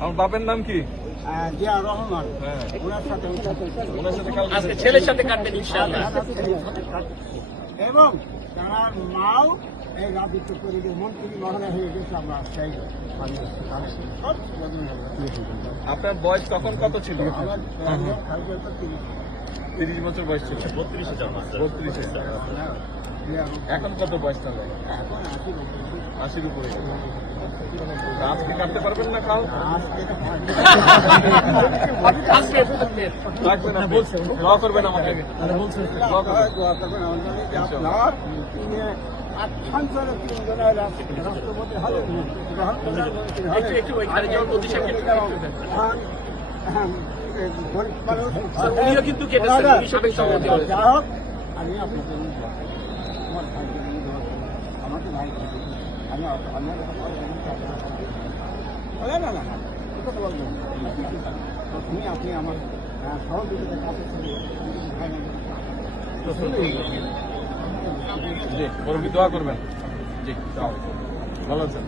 আমার বাপের নাম কি? জিয়া রহমান। হ্যাঁ, ওনার সাথে আজকে ছেলের সাথে কাটবেন ইনশাআল্লাহ। এবং তার মাও এই রাজত্ব পরিবেশ মন্ত্রী মহোদয় হয়ে গেছে। আমরা সেই আপনার বয়স তখন কত ছিল? আমার 30 বছর বয়স ছিল। 32 এখন কত বয়স তাহলে? 80-র উপরে। আজকে কাটতে পারবেন না কাল? লাগবে না, বলছেন দোয়া করবেন আমাকে। রাষ্ট্রপতি হলেন, একটু ওইখানে যেমন প্রতি গরিব মানুষ উনিও কিন্তু কেটেছেন, উনি সাবেক সভাপতি হলেন। যা হোক, আমি আপনাদের আমার ভাই আমাকে ভাই আমি না না না কথা বলবেন আপনি আমার সহযোগিতার কাছে জি, বড় দোয়া করবেন। জি, ভালো আছেন।